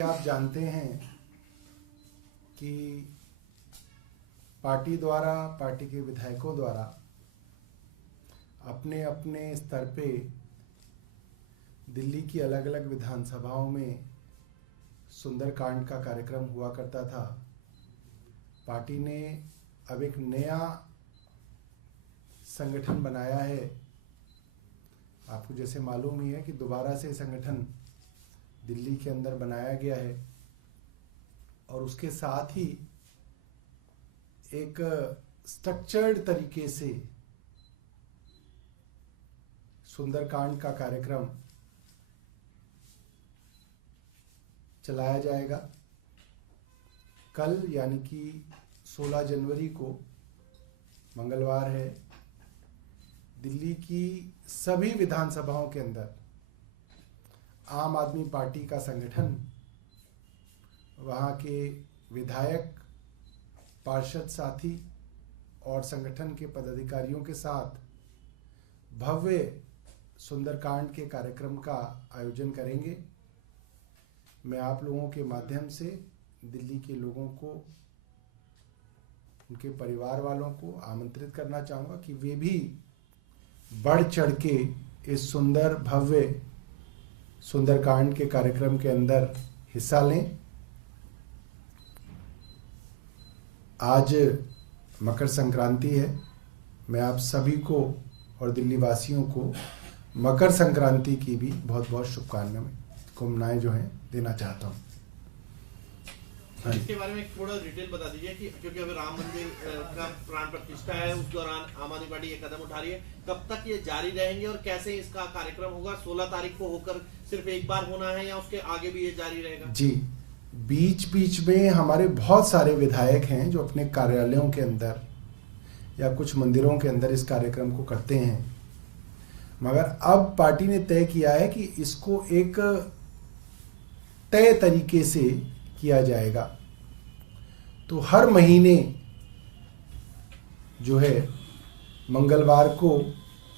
आप जानते हैं कि पार्टी द्वारा, पार्टी के विधायकों द्वारा अपने अपने स्तर पे दिल्ली की अलग अलग विधानसभाओं में सुंदरकांड का कार्यक्रम हुआ करता था। पार्टी ने अब एक नया संगठन बनाया है। आपको जैसे मालूम ही है कि दोबारा से संगठन दिल्ली के अंदर बनाया गया है और उसके साथ ही एक स्ट्रक्चर्ड तरीके से सुंदरकांड का कार्यक्रम चलाया जाएगा। कल यानी कि 16 जनवरी को मंगलवार है, दिल्ली की सभी विधानसभाओं के अंदर आम आदमी पार्टी का संगठन वहाँ के विधायक, पार्षद साथी और संगठन के पदाधिकारियों के साथ भव्य सुंदरकांड के कार्यक्रम का आयोजन करेंगे। मैं आप लोगों के माध्यम से दिल्ली के लोगों को, उनके परिवार वालों को आमंत्रित करना चाहूँगा कि वे भी बढ़ चढ़ के इस सुंदर भव्य सुंदरकांड के कार्यक्रम के अंदर हिस्सा लें। आज मकर संक्रांति है। मैं आप सभी को और दिल्ली वासियों को मकर संक्रांति की भी बहुत बहुत शुभकामनाएं जो हैं देना चाहता हूं। इसके बारे में थोड़ा डिटेल बता दीजिए कि क्योंकि अभी राम मंदिर का प्राण प्रतिष्ठा है, उस दौरान आम आदमी पार्टी ये कदम उठा रही है, कब तक ये जारी रहेंगे और कैसे इसका कार्यक्रम होगा? 16 तारीख को होकर सिर्फ एक बार होना है या उसके आगे भी ये जारी रहेगा? जी, बीच बीच में हमारे बहुत सारे विधायक हैं जो अपने कार्यालयों के अंदर या कुछ मंदिरों के अंदर इस कार्यक्रम को करते हैं, मगर अब पार्टी ने तय किया है कि इसको एक तय तरीके से किया जाएगा। तो हर महीने जो है मंगलवार को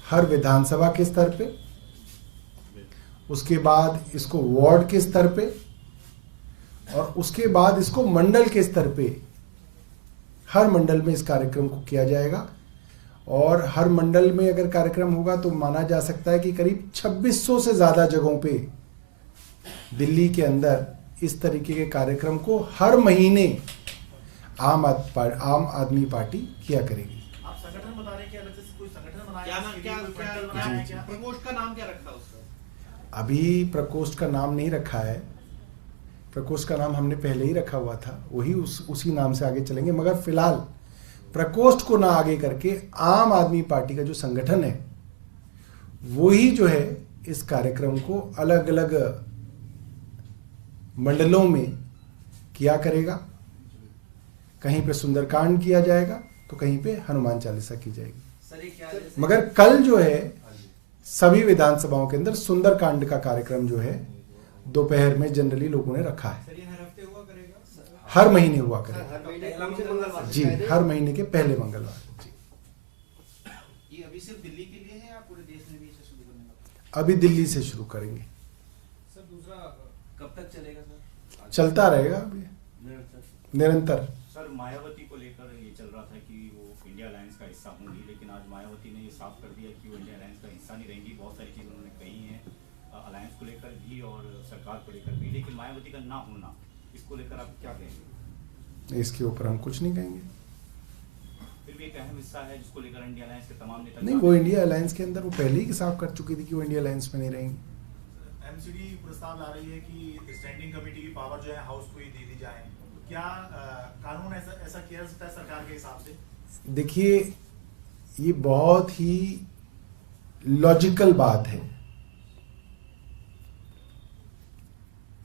हर विधानसभा के स्तर पे, उसके बाद इसको वार्ड के स्तर पे और उसके बाद इसको मंडल के स्तर पे, हर मंडल में इस कार्यक्रम को किया जाएगा। और हर मंडल में अगर कार्यक्रम होगा तो माना जा सकता है कि करीब 2600 से ज़्यादा जगहों पे दिल्ली के अंदर इस तरीके के कार्यक्रम को हर महीने आम आदमी पार्टी किया करेगी। आप संगठन बता रहे हैं कि अलग से कोई संगठन बनाया क्या प्रकोष्ठ का नाम क्या रखा उसका? अभी प्रकोष्ठ का नाम नहीं रखा है। प्रकोष्ठ का नाम हमने पहले ही रखा हुआ था, वही उसी नाम से आगे चलेंगे। मगर फिलहाल प्रकोष्ठ को ना आगे करके आम आदमी पार्टी का जो संगठन है वही जो है इस कार्यक्रम को अलग अलग मंडलों में किया करेगा। कहीं पे सुंदरकांड किया जाएगा तो कहीं पे हनुमान चालीसा की जाएगी। मगर कल जो है सभी विधानसभाओं के अंदर सुंदरकांड का कार्यक्रम जो है दोपहर में जनरली लोगों ने रखा है। हर महीने हुआ करेगा जी, हर महीने के पहले मंगलवार जी। ये अभी सिर्फ दिल्ली के लिए है या पूरे देश में भी इसे शुरू करने का? अभी दिल्ली से शुरू करेंगे। सर दूसरा कब तक चलेगा सर? चलता रहेगा अभी निरंतर। सर मायावती को लेकर ये चल रहा था कि वो इंडिया अलायंस का हिस्सा होंगी, लेकिन आज मायावती ने ये साफ कर दिया कि वो इंडिया अलायंस का हिस्सा नहीं रहेंगी। बहुत सारी चीज़ उन्होंने कही हैं अलायंस को लेकर भी और सरकार को लेकर भी, लेकिन मायावती का ना होना, इसको लेकर आप क्या कहेंगे? इसके ऊपर हम कुछ नहीं कहेंगे। फिर भी एक अहम हिस्सा है जिसको लेकर इंडिया अलायंस के तमाम नेता नहीं, वो इंडिया अलायंस के अंदर वो पहले ही साफ कर चुकी थी कि वो इंडिया अलायंस में नहीं रहेंगी। एमसीडी प्रस्ताव ला रही है कि स्टैंडिंग कमेटी की पावर जो है हाउस को ही दे दी जाए, तो क्या कानून ऐसा किया जा सकता है सरकार के हिसाब से? देखिए, ये बहुत ही लॉजिकल बात है।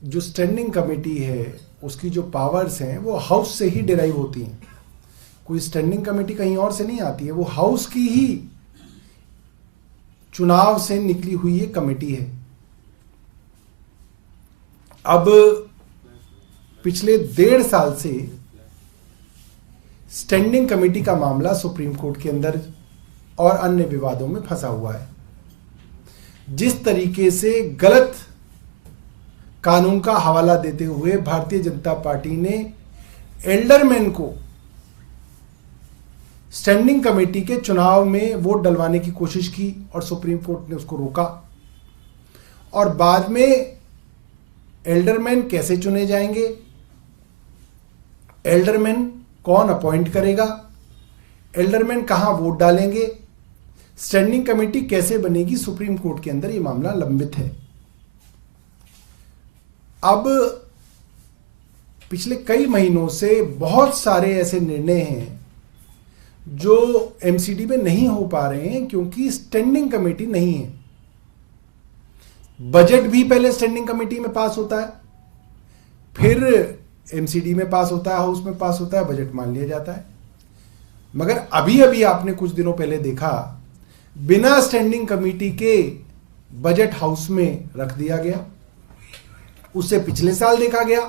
जो स्टैंडिंग कमेटी है उसकी जो पावर्स हैं वो हाउस से ही डिराइव होती हैं। कोई स्टैंडिंग कमेटी कहीं और से नहीं आती है, वो हाउस की ही चुनाव से निकली हुई ये कमेटी है। अब पिछले 1.5 साल से स्टैंडिंग कमेटी का मामला सुप्रीम कोर्ट के अंदर और अन्य विवादों में फंसा हुआ है। जिस तरीके से गलत कानून का हवाला देते हुए भारतीय जनता पार्टी ने एल्डरमैन को स्टैंडिंग कमेटी के चुनाव में वोट डलवाने की कोशिश की और सुप्रीम कोर्ट ने उसको रोका। और बाद में एल्डरमैन कैसे चुने जाएंगे, एल्डरमैन कौन अपॉइंट करेगा, एल्डरमैन कहां वोट डालेंगे, स्टैंडिंग कमेटी कैसे बनेगी, सुप्रीम कोर्ट के अंदर यह मामला लंबित है। अब पिछले कई महीनों से बहुत सारे ऐसे निर्णय हैं जो एमसीडी में नहीं हो पा रहे हैं क्योंकि स्टैंडिंग कमेटी नहीं है। बजट भी पहले स्टैंडिंग कमेटी में पास होता है, फिर एमसीडी में पास होता है, हाउस में पास होता है, बजट मान लिया जाता है। मगर अभी अभी आपने कुछ दिनों पहले देखा, बिना स्टैंडिंग कमेटी के बजट हाउस में रख दिया गया। उससे पिछले साल देखा गया,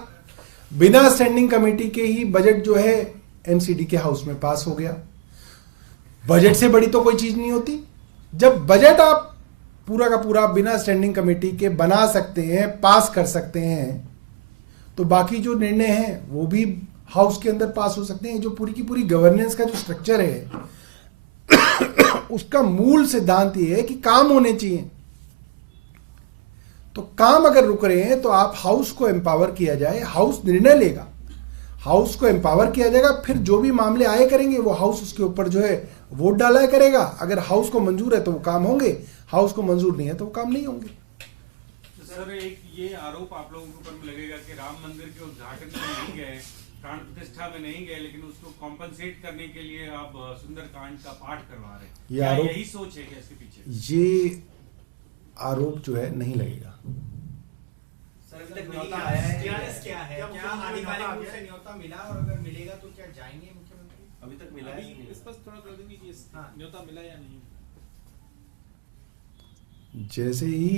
बिना स्टैंडिंग कमेटी के ही बजट जो है एमसीडी के हाउस में पास हो गया। बजट से बड़ी तो कोई चीज नहीं होती। जब बजट आप पूरा का पूरा बिना स्टैंडिंग कमेटी के बना सकते हैं, पास कर सकते हैं, तो बाकी जो निर्णय हैं वो भी हाउस के अंदर पास हो सकते हैं। जो पूरी की पूरी गवर्नेंस का जो स्ट्रक्चर है उसका मूल सिद्धांत ये है कि काम होने चाहिए। तो काम अगर रुक रहे हैं तो आप हाउस को एम्पावर किया जाए, हाउस निर्णय लेगा, हाउस को एम्पावर किया जाएगा, फिर जो भी मामले आए करेंगे वो हाउस उसके ऊपर जो है वोट डाला करेगा। अगर हाउस को मंजूर है तो वो काम होंगे, हाउस को मंजूर नहीं है तो वो काम नहीं होंगे। तो सर एक ये आरोप आप लोगों के ऊपर लगेगा कि राम मंदिर के उद्घाटन में नहीं गए, प्राण प्रतिष्ठा में नहीं गए, लेकिन उसको कॉम्पनसेट करने के लिए आप सुंदरकांड का पाठ करवा रहे हैं। ये क्या आरोप, यही सोच है क्या इसके पीछे? ये आरोप जो है नहीं लगेगा। मिला और अगर मिलेगा तो क्या जाएंगे मुख्यमंत्री? अभी तक मिला है, स्पष्ट थोड़ा कर देंगे कि न्योता मिला या नहीं। जैसे ही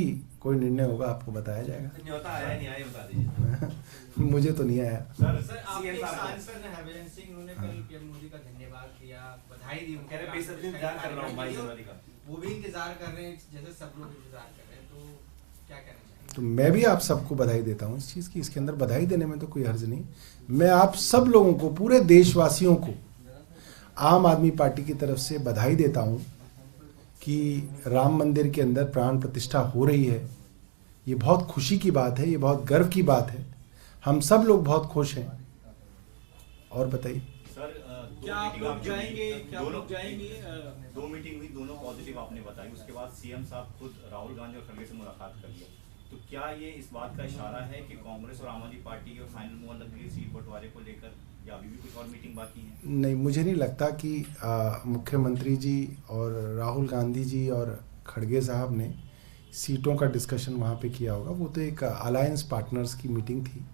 कोई निर्णय होगा आपको बताया जाएगा। न्योता आया नहीं आया बता दीजिए। मुझे तो नहीं आया। सर आपके सांसद हरविंदर सिंह, उन्होंने कल पीएम मोदी का धन्यवाद किया, बधाई दी। कह रहे बेसब्री इंतजार कर रहा हूं 22 जनवरी का। वो भी इंतजार कर रहे हैं जैसे सब लोग इंतजार कर रहे हैं, तो क्या कहना चाहिए? तो मैं भी आप सबको बधाई देता हूँ इस चीज़ की। इसके अंदर बधाई देने में तो कोई हर्ज नहीं। मैं आप सब लोगों को, पूरे देशवासियों को आम आदमी पार्टी की तरफ से बधाई देता हूँ कि राम मंदिर के अंदर प्राण प्रतिष्ठा हो रही है। ये बहुत खुशी की बात है, ये बहुत गर्व की बात है। हम सब लोग बहुत खुश हैं। और बताइए सर, क्या आप लोग जाएंगे? क्या आप लोग जाएंगे? दो मीटिंग हुई, दोनों पॉजिटिव आपने बताई। उसके बाद सीएम साहब खुद राहुल गांधी और खड़गे से मुलाकात कर लिया। तो क्या ये इस बात का इशारा है कि कांग्रेस और आम आदमी पार्टी के final move on the seat बंटवारे को लेकर, या अभी भी कुछ और मीटिंग बाकी है? नहीं, मुझे नहीं लगता कि मुख्यमंत्री जी और राहुल गांधी जी और खड़गे साहब ने सीटों का डिस्कशन वहाँ पे किया होगा। वो तो एक अलायंस पार्टनर्स की मीटिंग थी।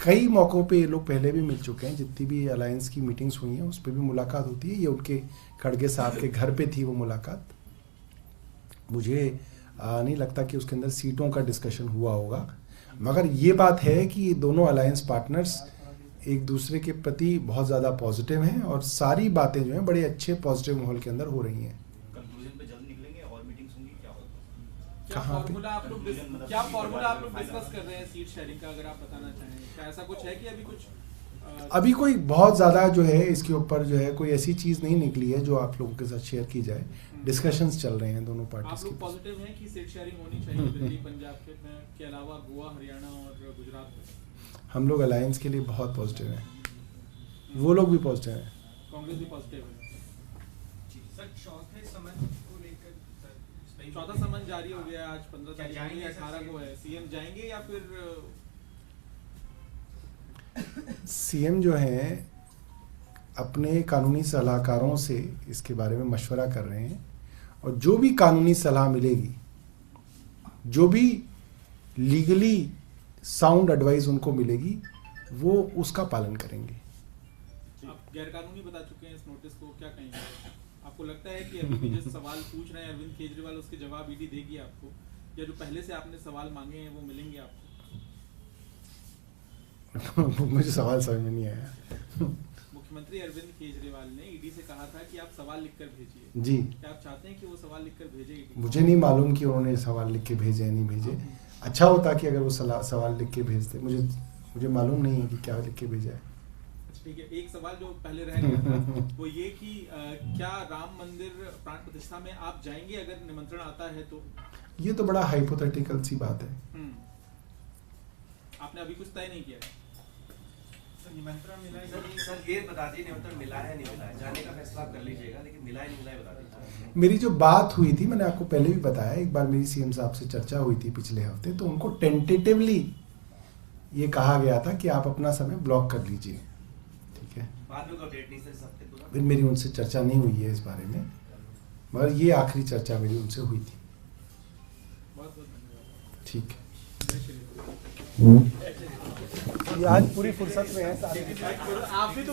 कई मौक़ों पे ये लोग पहले भी मिल चुके हैं। जितनी भी अलायंस की मीटिंग्स हुई हैं उस पर भी मुलाकात होती है। ये उनके खड़गे साहब के घर पे थी वो मुलाकात। मुझे नहीं लगता कि उसके अंदर सीटों का डिस्कशन हुआ होगा। मगर ये बात है कि दोनों अलायंस पार्टनर्स एक दूसरे के प्रति बहुत ज़्यादा पॉजिटिव हैं और सारी बातें जो हैं बड़े अच्छे पॉजिटिव माहौल के अंदर हो रही हैं। कंक्लूजन पे जल्द निकलेंगे और मीटिंग्स होंगी, क्या होगा? क्या कहाँ पे? फॉर्मूला आप लोग डिस्कस कर रहे हैं सीट शेयरिंग का, अगर आप बताना चाहें? क्या ऐसा कुछ है कि अभी कुछ अभी कोई बहुत ज़्यादा जो है इसके ऊपर जो है कोई ऐसी चीज़ नहीं निकली है जो आप लोगों के साथ शेयर की जाए। डिस्कशंस चल रहे हैं दोनों आप पार्टीज लोग के। पॉजिटिव हैं कि सीट शेयरिंग होनी चाहिए दिल्ली पंजाब के अलावा गोवा, हरियाणा और गुजरात में? हम लोग अलायंस के लिए बहुत पॉजिटिव हैं, वो लोग भी पॉजिटिव हैं। कांग्रेस भी पॉजिटिव है। सर चौथे समन को लेकर चौथा समन जारी हो गया आज 15 तारीख को या 18 को है। सीएम जाएंगे या फिर सीएम जो हैं अपने कानूनी सलाहकारों से इसके बारे में मशवरा कर रहे हैं और जो भी कानूनी सलाह मिलेगी, जो भी लीगली साउंड एडवाइस उनको मिलेगी, वो उसका पालन करेंगे। आप गैरकानूनी बता चुके हैं इस नोटिस को, क्या कहेंगे? आपको लगता है कि अभी भी जो सवाल पूछ रहे हैं अरविंद केजरीवाल, उसके जवाब ईडी देगी आपको, या जो पहले से आपने सवाल मांगे हैं वो मिलेंगे आपको? मुझे सवाल समझ में नहीं आया। मुख्यमंत्री अरविंद केजरीवाल ने ईडी से कहा था कि आप सवाल लिखकर भेजिए। जी, क्या आप चाहते हैं कि वो सवाल लिखकर भेजे ईडी? मुझे नहीं मालूम कि उन्होंने सवाल लिख के भेजे या नहीं भेजे। अच्छा होता कि अगर वो सवाल लिख के भेजते। मुझे मालूम नहीं है कि क्या लिख के भेजा है। ठीक है, एक सवाल जो पहले रह गया था वो ये कि क्या राम मंदिर प्राण प्रतिष्ठा में आप जाएंगे अगर निमंत्रण आता है तो? ये तो बड़ा हाइपोथेटिकल सी बात है। आपने अभी कुछ तय नहीं किया है? निमंत्रण मिला है कि सर ये बता दीजिए निमंत्रण मिला है नहीं मिला है, जाने का फैसला आप कर लीजिएगा, लेकिन मिला है नहीं मिला है बता दीजिए। मेरी जो बात हुई थी, मैंने आपको पहले भी बताया, एक बार मेरी सीएम साहब से चर्चा हुई थी पिछले हफ्ते, तो उनको टेंटेटिवली ये कहा गया था कि आप अपना समय ब्लॉक कर लीजिए। ठीक है, बाद में अपडेट नहीं सर इस हफ्ते पूरा। फिर मेरी उनसे चर्चा नहीं हुई है इस बारे में, मगर ये आखिरी चर्चा मेरी उनसे हुई थी। बहुत बहुत धन्यवाद। ठीक है, जय श्री राम। आज पूरी फुर्सत में है सारे। आप भी तो